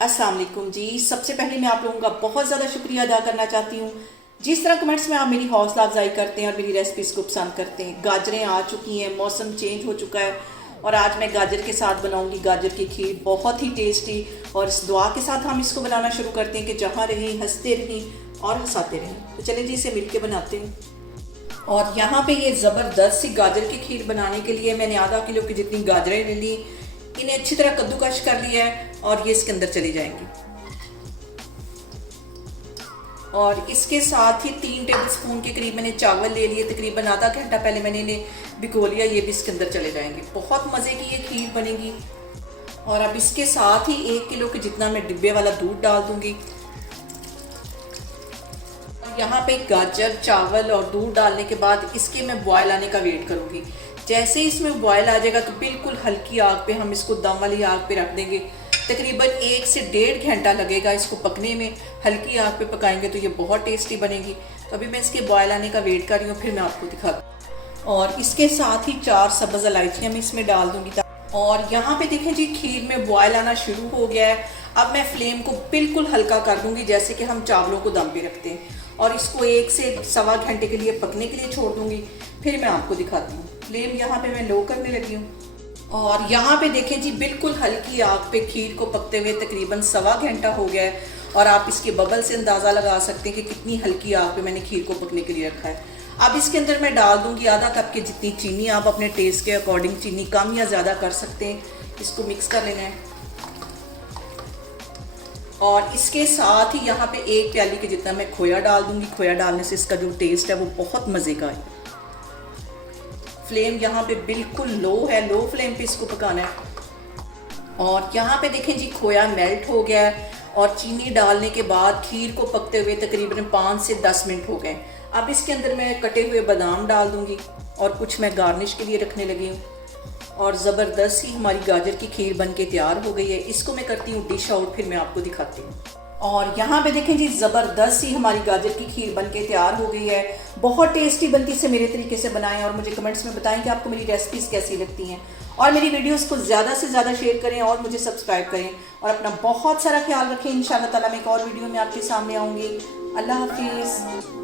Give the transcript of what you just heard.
अस्सलाम वालेकुम जी। सबसे पहले मैं आप लोगों का बहुत ज़्यादा शुक्रिया अदा करना चाहती हूँ जिस तरह कमेंट्स में आप मेरी हौसला अफजाई करते हैं और मेरी रेसिपीज़ को पसंद करते हैं। गाजरें आ चुकी हैं, मौसम चेंज हो चुका है और आज मैं गाजर के साथ बनाऊंगी गाजर की खीर, बहुत ही टेस्टी। और इस दुआ के साथ हम इसको बनाना शुरू करते हैं कि जहाँ रहें हंसते रहें और हंसाते रहें। तो चलें जी, इसे मिल के बनाते हैं। और यहाँ पे ये ज़बरदस्त सी गाजर की खीर बनाने के लिए मैंने आधा किलो की जितनी गाजरें ले ली, इन्हें अच्छी तरह कद्दूकश कर लिया है और ये इसके अंदर चली जाएंगी। और इसके साथ ही 3 टेबलस्पून के करीब मैंने चावल ले लिए, तकरीबन आधा घंटा पहले मैंने इन्हें भिगो लिया, ये भी इसके अंदर चले जाएंगे। बहुत मज़े की ये खीर बनेगी। और अब इसके साथ ही 1 किलो के जितना मैं डिब्बे वाला दूध डाल दूंगी। यहाँ पे गाजर, चावल और दूध डालने के बाद इसके मैं बॉयल आने का वेट करूँगी। जैसे इसमें बॉयल आ जाएगा तो बिल्कुल हल्की आग पे हम इसको दम वाली आग पे रख देंगे। तकरीबन 1 से 1.5 घंटा लगेगा इसको पकने में। हल्की आग पे पकाएंगे तो ये बहुत टेस्टी बनेगी। तो अभी मैं इसके बॉयल आने का वेट कर रही हूँ, फिर मैं आपको दिखाती हूँ। और इसके साथ ही 4 सब्ज़ इलायचियाँ मैं इसमें डाल दूँगी। और यहाँ पे देखें जी, खीर में बॉयल आना शुरू हो गया है। अब मैं फ्लेम को बिल्कुल हल्का कर दूँगी, जैसे कि हम चावलों को दम पे रखते हैं। और इसको 1 से सवा घंटे के लिए पकने के लिए छोड़ दूँगी, फिर मैं आपको दिखाती हूँ। फ्लेम यहाँ पे मैं लो करने लगी हूँ। और यहाँ पे देखें जी, बिल्कुल हल्की आग पे खीर को पकते हुए तकरीबन सवा घंटा हो गया है। और आप इसके बबल से अंदाज़ा लगा सकते हैं कि कितनी हल्की आग पे मैंने खीर को पकने के लिए रखा है। अब इसके अंदर मैं डाल दूँगी आधा कप के जितनी चीनी। आप अपने टेस्ट के अकॉर्डिंग चीनी कम या ज़्यादा कर सकते हैं। इसको मिक्स कर लेना है। और इसके साथ ही यहाँ पे 1 प्याली के जितना मैं खोया डाल दूँगी। खोया डालने से इसका जो टेस्ट है वो बहुत मज़े का है। फ्लेम यहाँ पे बिल्कुल लो है, लो फ्लेम पे इसको पकाना है। और यहाँ पे देखें जी, खोया मेल्ट हो गया है और चीनी डालने के बाद खीर को पकते हुए तकरीबन 5 से 10 मिनट हो गए। अब इसके अंदर मैं कटे हुए बादाम डाल दूँगी और कुछ मैं गार्निश के लिए रखने लगी हूँ। और ज़बरदस्त ही हमारी गाजर की खीर बन के तैयार हो गई है। इसको मैं करती हूँ डिश आउट, फिर मैं आपको दिखाती हूँ। और यहाँ पे देखें जी, ज़बरदस्त ही हमारी गाजर की खीर बन के तैयार हो गई है। बहुत टेस्टी बनती, इसे मेरे तरीके से बनाएं और मुझे कमेंट्स में बताएं कि आपको मेरी रेसिपीज़ कैसी लगती हैं। और मेरी वीडियोस को ज़्यादा से ज़्यादा शेयर करें और मुझे सब्सक्राइब करें। और अपना बहुत सारा ख्याल रखें। इंशाअल्लाह ताला मैं एक और वीडियो में आपके सामने आऊँगी। अल्लाह हाफिज़।